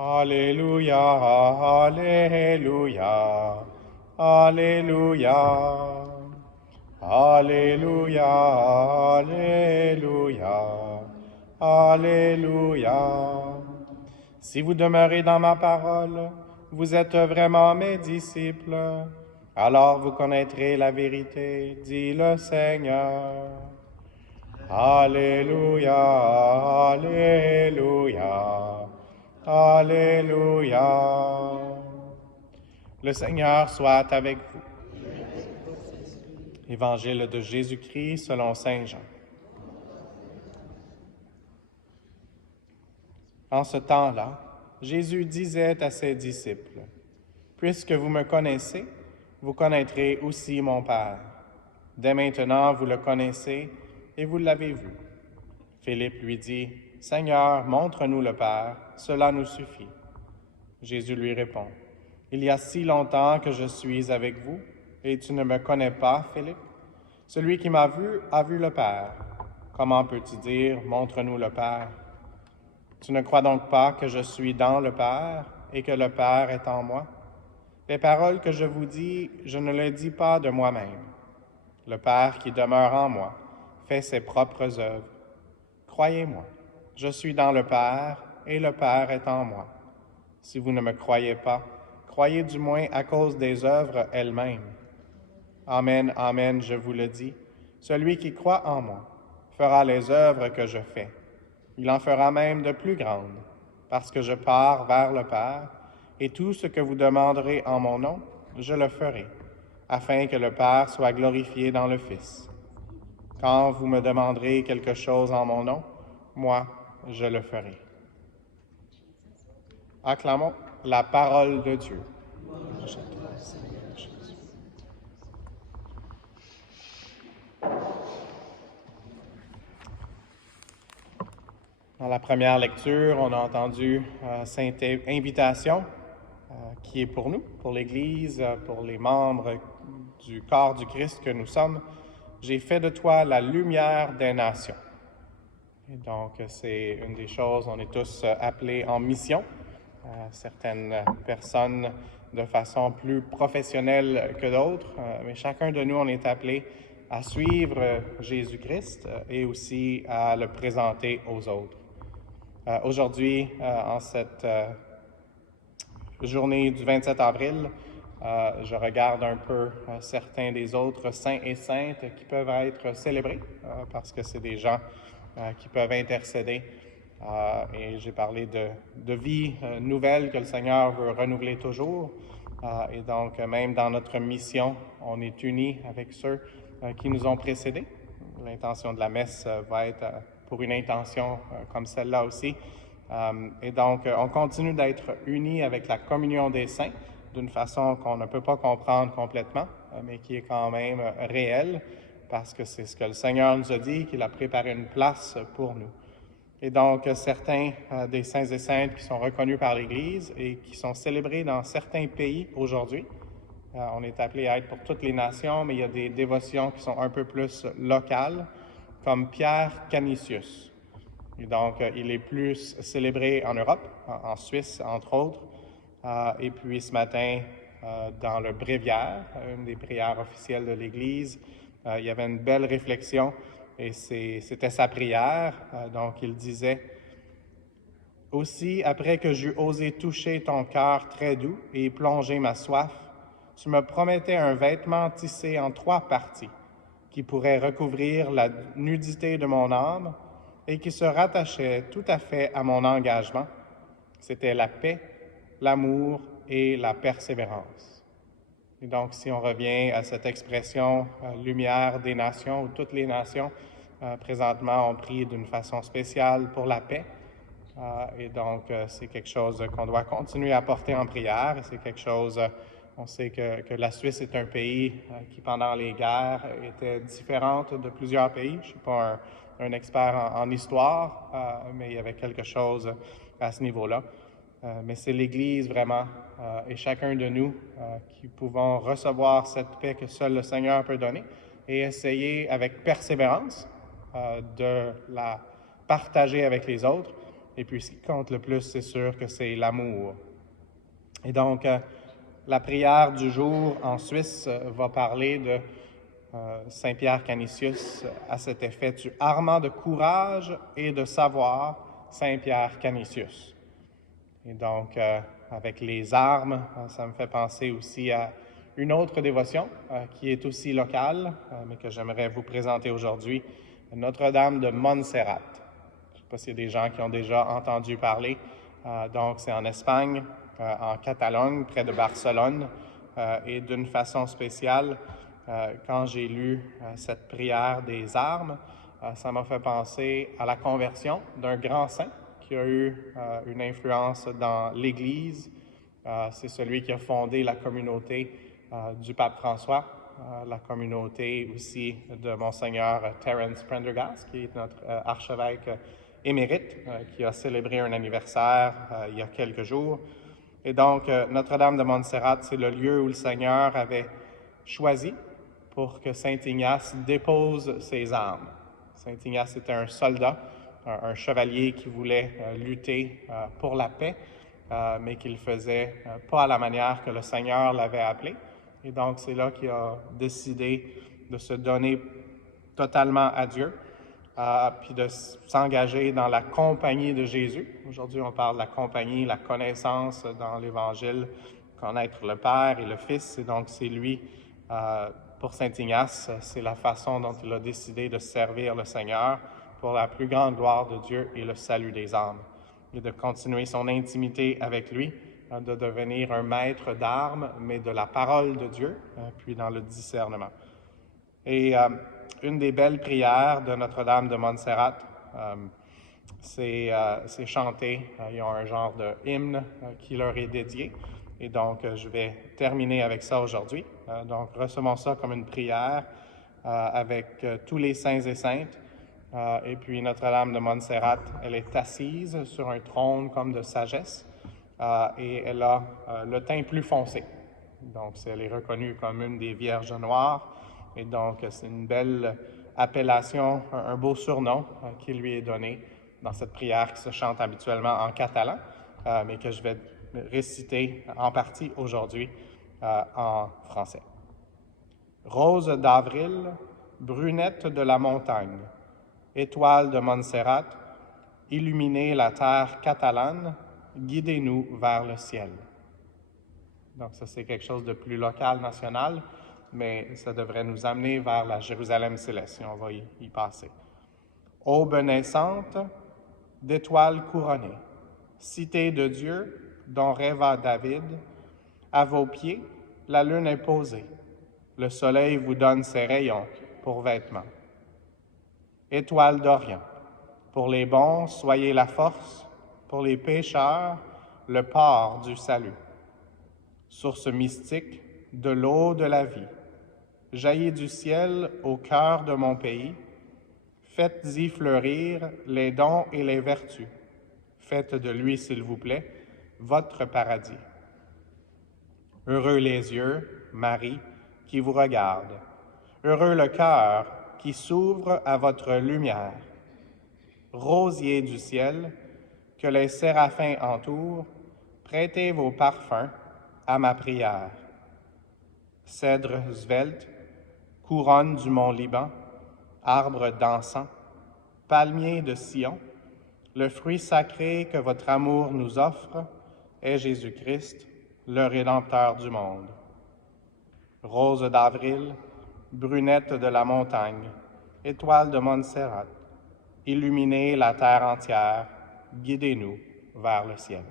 Alléluia, Alléluia, Alléluia, Alléluia, Alléluia, Alléluia. Si vous demeurez dans ma parole, vous êtes vraiment mes disciples. Alors vous connaîtrez la vérité, dit le Seigneur. Alléluia, Alléluia, Alléluia. Le Seigneur soit avec vous. Évangile de Jésus-Christ selon Saint Jean. En ce temps-là, Jésus disait à ses disciples, « Puisque vous me connaissez, vous connaîtrez aussi mon Père. Dès maintenant, vous le connaissez et vous l'avez vu. » Philippe lui dit, « Seigneur, montre-nous le Père, cela nous suffit. » Jésus lui répond, « Il y a si longtemps que je suis avec vous, et tu ne me connais pas, Philippe? Celui qui m'a vu a vu le Père. Comment peux-tu dire, montre-nous le Père? Tu ne crois donc pas que je suis dans le Père et que le Père est en moi? Les paroles que je vous dis, je ne les dis pas de moi-même. Le Père qui demeure en moi fait ses propres œuvres. Croyez-moi, je suis dans le Père et le Père est en moi. Si vous ne me croyez pas, croyez du moins à cause des œuvres elles-mêmes. Amen, amen, je vous le dis, celui qui croit en moi fera les œuvres que je fais. Il en fera même de plus grandes, parce que je pars vers le Père, et tout ce que vous demanderez en mon nom, je le ferai, afin que le Père soit glorifié dans le Fils. Quand vous me demanderez quelque chose en mon nom, moi, je le ferai. Acclamons la parole de Dieu. Dans la première lecture, on a entendu Sainte Invitation qui est pour nous, pour l'Église, pour les membres du corps du Christ que nous sommes. J'ai fait de toi la lumière des nations. Et donc, c'est une des choses, on est tous appelés en mission. Certaines personnes de façon plus professionnelle que d'autres, mais chacun de nous, on est appelé à suivre Jésus-Christ et aussi à le présenter aux autres. Aujourd'hui, en cette journée du 27 avril, je regarde un peu certains des autres saints et saintes qui peuvent être célébrés parce que c'est des gens qui peuvent intercéder. Et j'ai parlé de vie nouvelle que le Seigneur veut renouveler toujours. Et donc, même dans notre mission, on est unis avec ceux qui nous ont précédés. L'intention de la messe va être pour une intention comme celle-là aussi. Et donc, on continue d'être unis avec la communion des saints d'une façon qu'on ne peut pas comprendre complètement, mais qui est quand même réelle, parce que c'est ce que le Seigneur nous a dit, qu'il a préparé une place pour nous. Et donc, certains des saints et saintes qui sont reconnus par l'Église et qui sont célébrés dans certains pays aujourd'hui. On est appelé à être pour toutes les nations, mais il y a des dévotions qui sont un peu plus locales, comme Pierre Canisius. Et donc, il est plus célébré en Europe, en Suisse, entre autres. Et puis, ce matin, dans le bréviaire, une des prières officielles de l'Église, il y avait une belle réflexion. Et c'était sa prière. Donc, il disait, « Aussi, après que j'eus osé toucher ton cœur très doux et plonger ma soif, tu me promettais un vêtement tissé en 3 parties qui pourrait recouvrir la nudité de mon âme et qui se rattachait tout à fait à mon engagement. C'était la paix, l'amour et la persévérance. » Et donc, si on revient à cette expression « lumière des nations » ou toutes les nations, présentement, on prie d'une façon spéciale pour la paix. Et donc, c'est quelque chose qu'on doit continuer à porter en prière. C'est quelque chose, on sait que la Suisse est un pays qui, pendant les guerres, était différente de plusieurs pays. Je ne suis pas un expert en histoire, mais il y avait quelque chose à ce niveau-là. Mais c'est l'Église vraiment et chacun de nous qui pouvons recevoir cette paix que seul le Seigneur peut donner et essayer avec persévérance de la partager avec les autres Et puis, ce qui compte le plus, c'est sûr que c'est l'amour. Et donc, la prière du jour en Suisse va parler de Saint Pierre Canisius à cet effet: tu armant de courage et de savoir, Saint Pierre Canisius. Et donc, avec les armes, ça me fait penser aussi à une autre dévotion qui est aussi locale, mais que j'aimerais vous présenter aujourd'hui, Notre-Dame de Montserrat. Je ne sais pas s'il y a des gens qui ont déjà entendu parler. Donc, c'est en Espagne, en Catalogne, près de Barcelone, et d'une façon spéciale, quand j'ai lu cette prière des armes, ça m'a fait penser à la conversion d'un grand saint qui a eu une influence dans l'Église. C'est celui qui a fondé la communauté du pape François, la communauté aussi de Monseigneur Terence Prendergast, qui est notre archevêque émérite, qui a célébré un anniversaire il y a quelques jours. Et donc, Notre-Dame de Montserrat, c'est le lieu où le Seigneur avait choisi pour que Saint Ignace dépose ses armes. Saint Ignace était un soldat, un chevalier qui voulait lutter pour la paix, mais qu'il ne faisait pas à la manière que le Seigneur l'avait appelé. Et donc, c'est là qu'il a décidé de se donner totalement à Dieu, puis de s'engager dans la compagnie de Jésus. Aujourd'hui, on parle de la compagnie, la connaissance dans l'Évangile, connaître le Père et le Fils. Et donc, c'est lui, pour Saint Ignace, c'est la façon dont il a décidé de servir le Seigneur pour la plus grande gloire de Dieu et le salut des âmes, et de continuer son intimité avec lui, de devenir un maître d'armes, mais de la parole de Dieu, puis dans le discernement. Et une des belles prières de Notre-Dame de Montserrat, c'est chanté. Ils ont un genre de hymne qui leur est dédié. Et donc, je vais terminer avec ça aujourd'hui. Donc, recevons ça comme une prière avec tous les saints et saintes. Et puis, Notre-Dame de Montserrat, elle est assise sur un trône comme de sagesse et elle a le teint plus foncé. Donc, elle est reconnue comme une des Vierges noires. Et donc, c'est une belle appellation, un beau surnom qui lui est donné dans cette prière qui se chante habituellement en catalan, mais que je vais réciter en partie aujourd'hui en français. Rose d'avril, brunette de la montagne, étoile de Montserrat, illuminez la terre catalane, guidez-nous vers le ciel. Donc ça, c'est quelque chose de plus local, national, mais ça devrait nous amener vers la Jérusalem céleste, et on va y passer. Aube naissante, d'étoiles couronnées, cité de Dieu, dont rêva David, à vos pieds, la lune est posée, le soleil vous donne ses rayons pour vêtements. Étoile d'Orient, pour les bons, soyez la force, pour les pécheurs, le port du salut. Source mystique de l'eau de la vie, jaillit du ciel au cœur de mon pays, faites-y fleurir les dons et les vertus. Faites de lui, s'il vous plaît, votre paradis. Heureux les yeux, Marie, qui vous regardent. Heureux le cœur qui s'ouvre à votre lumière. Rosiers du ciel, que les séraphins entourent, prêtez vos parfums à ma prière. Cèdre svelte, couronne du mont Liban, arbre d'encens, palmier de Sion, le fruit sacré que votre amour nous offre est Jésus-Christ, le Rédempteur du monde. Rose d'avril, brunette de la montagne, étoile de Montserrat, illuminez la terre entière, guidez-nous vers le ciel.